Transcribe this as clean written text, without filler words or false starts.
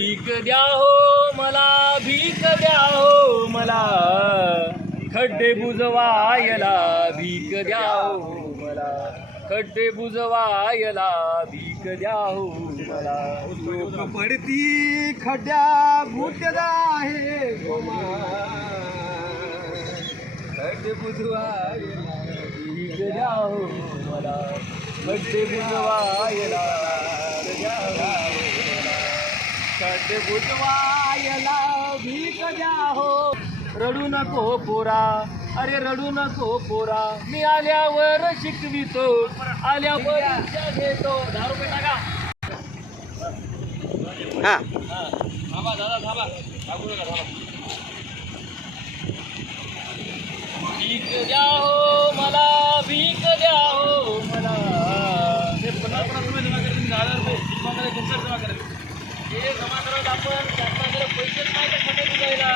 भीक द्या हो मला, भीक द्या हो मला, खड्डे बुजवायला भीक द्या हो मला, खड्डे बुजवायला भीक द्या हो मला. लोक पडती खड्ड्या बुटदा आहे गोमा, खड्डे बुजवायला भीक द्या हो मला, खड्डे बुजवायला द्या हो मला, खड्डे बुजवायला भीक द्या हो. रडू नको पोरा, अरे रडू नको पोरा, मी आल्यावर शिकवितो, आल्यावर शिक्षा देतो. 10 रुपये टाका. थांबा दादा, थांबा, टाकू नका, थांबा. भीक द्या हो मला, भीक द्या हो मला. हे 50 रुपये जमा करायचे, 1000 रुपये जमा करायचे, जमा करायचे. हे जमा करत आपण, त्यातला जर पैसेच नाही तर खड्डे बुजवायला.